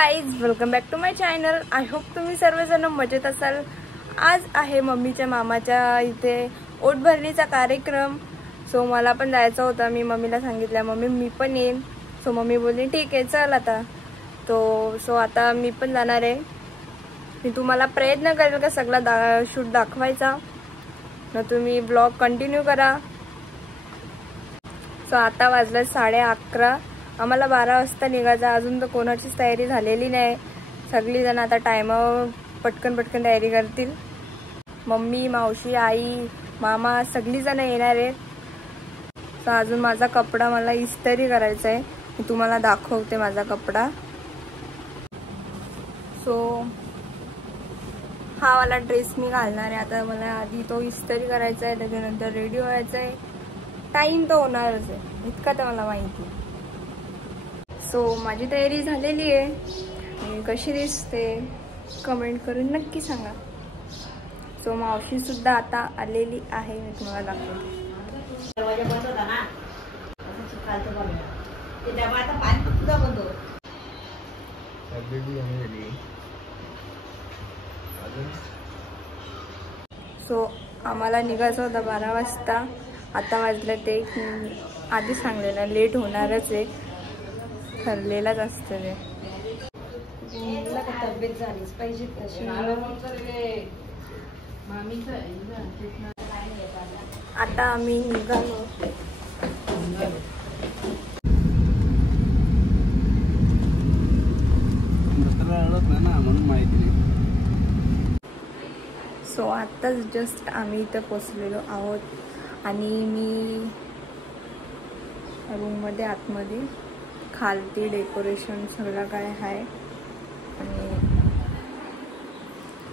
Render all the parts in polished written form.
Guys, welcome back to my channel. I hope तुम्ही सर्वजण मजेत असाल। आज आहे मम्मीच्या मामाच्या इथे ओट भरणीचा कार्यक्रम। सो मला पण जायचं होतं। मी मम्मीला सांगितलं, मम्मी मी पण येईन। सो मम्मी बोलली ठीक आहे चल आता। सो आता मी पण जाणार आहे। मी तुम्हाला प्रयत्न करेल का सगळा शूट दाखवायचा, ना तुम्ही ब्लॉग कंटिन्यू करा। सो आता वाजलं 11:30। आम्हाला 12 वाजता निघायचं। अजून तर कोणाचीच तयारी झालेली नाही। सगळी जण आता टाइमावर पटकन तयारी करतील। मम्मी, मावशी, आई, मामा सगळी जण येणार आहेत। सो अजून माझा कपडा मला इस्त्री करायचा आहे। मी तुम्हाला दाखवते माझा कपडा। सो हा वाला ड्रेस मी घालणार आहे आता। मला आधी तो इस्त्री करायचा आहे, त्याच्यानंतर रेडी व्हायचं आहे। टाइम तो होणारच आहे, इतका तर मला माहिती आहे। सो माझी तयारी झालेली आहे। मी कशी दिसते कमेंट करून नक्की सांगा। सो मावशी सुद्धा आता आलेली आहे। मी तुम्हाला दाखवते। सो आम्हाला निघायचं होतं 12 वाजता। आता वाजलं ते आधी सांगलेलं लेट होणारच आहे, ठरलेलाच असतं ते। तब्येत झालीच पाहिजे तशी। आता आम्ही निघालो। सो आत्ताच जस्ट आम्ही इथं पोचलेलो आहोत आणि मी रूममध्ये आतमध्ये खालती डेकोरेशन सगळं काय आहे आणि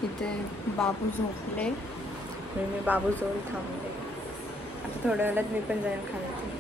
इथे बाबू झोपले। मी बाबूजवळ थांबले। आता थोड्या वेळात मी पण जाईन खालती।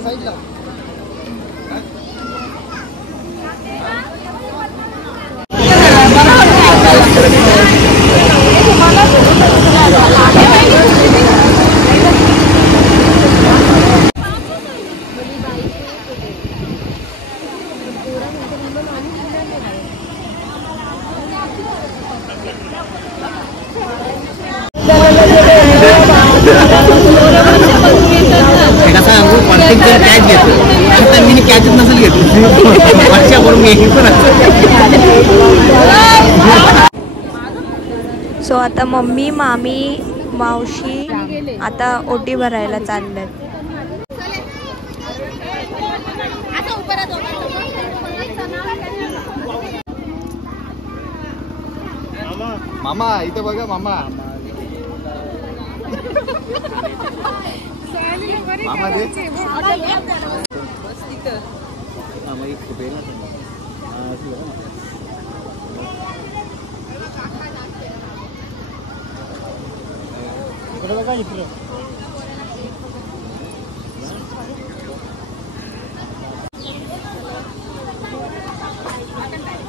साइडला सो आता मम्मी, मामी, मावशी आता ओटी भरायला चालल्यात। मामा इथे बघा मामा। मामा दे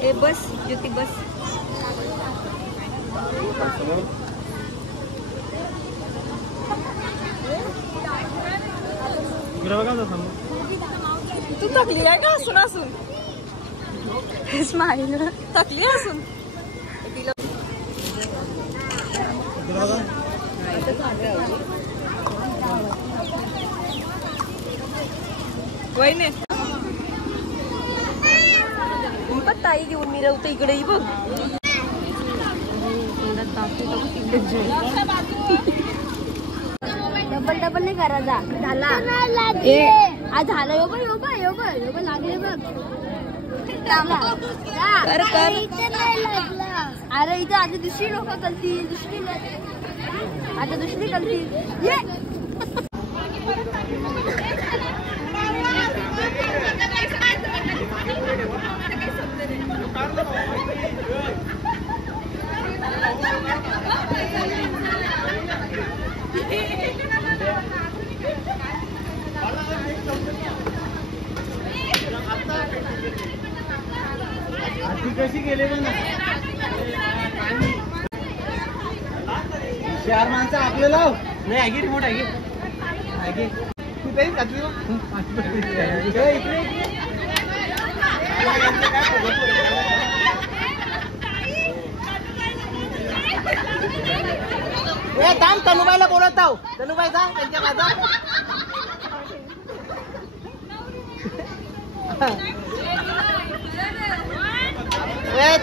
ए बस ज्योति बस। तू थकली आहे का असून असून? स्माईल थकली असून वहिने ताई घेऊन मिरवते इकडे बघ. डबल डबल नाही करा जा झाला आज झालं यो पण लागले बघ. अरे इथे आता दुसरी लोक करतील दुसरी करतील. कशी गेले ना 4 माणसं आपल्याला नाही आहे रिमोट आहे थांब तनुबाईला बोलत आहो. तनुबाई जा त्यांच्या माझा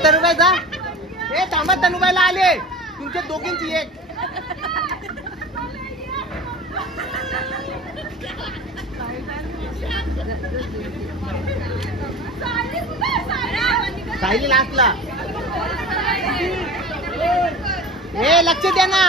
तनुबाई जा. हे थांबा तनुबाईला आले तुमच्या दोघींची एक. सायली लास्टला. हे लक्ष द्या ना.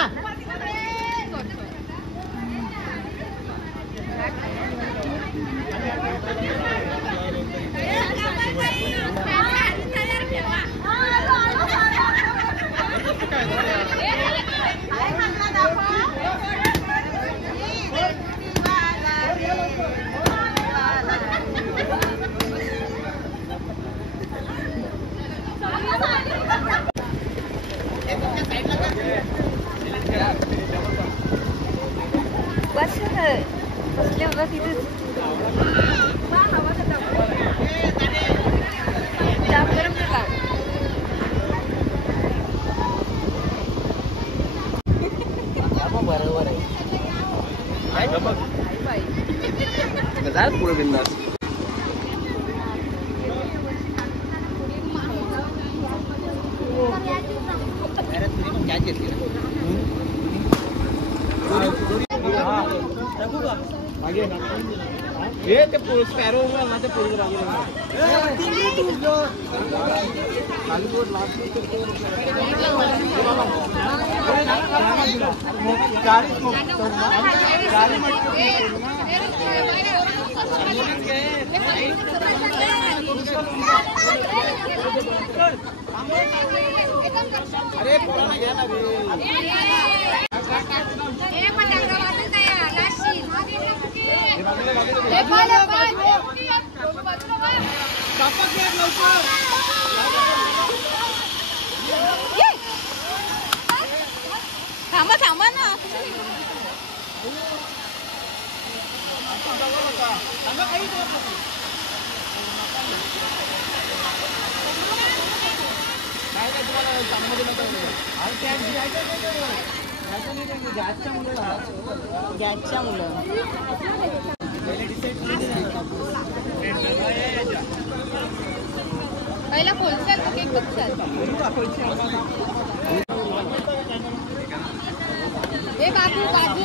बसले बघा तिथे बरोबर आहे पुढे बिंदास. हे ते स्पॅरो ना ते पोलीस अरे पोरांना घ्या ना थांबा थांबा ना. गॅसच्या मुलं पहिला खोलशाल का केक बघशाल. हे काजू काजू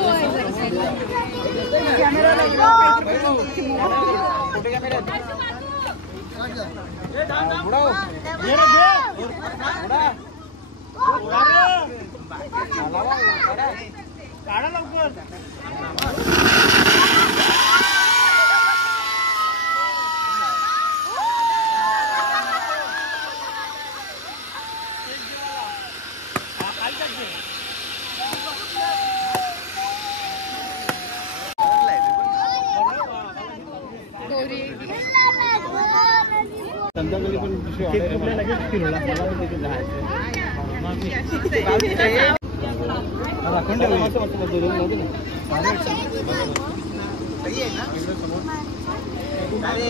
काढा लवकर. संध्याकाळी पण लगेच फिरवला मला पण तिथे जायचं. सही आहे ना? अरे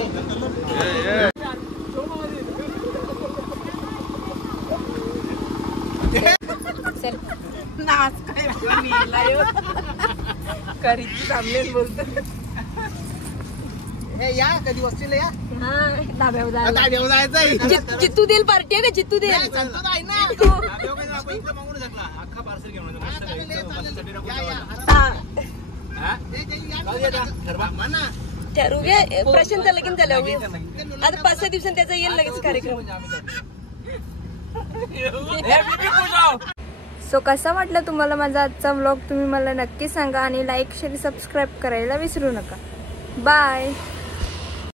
हे या कधी वस्तीला या दाब्यावर जायचंय. चित्तू देईल पार्टी आहे का चित्तू देईल नाही, सांगतो तर आहे ना. म्हणा. त्या रुग्या प्रशांत लगीन झालं आता 5-6 दिवसांनी त्याचा येईल लगेच कार्यक्रम. सो कसा वाटला तुम्हाला माझा आजचा व्लॉग तुम्ही मला नक्की सांगा आणि लाईक शेअर सबस्क्राईब करायला विसरू नका. बाय.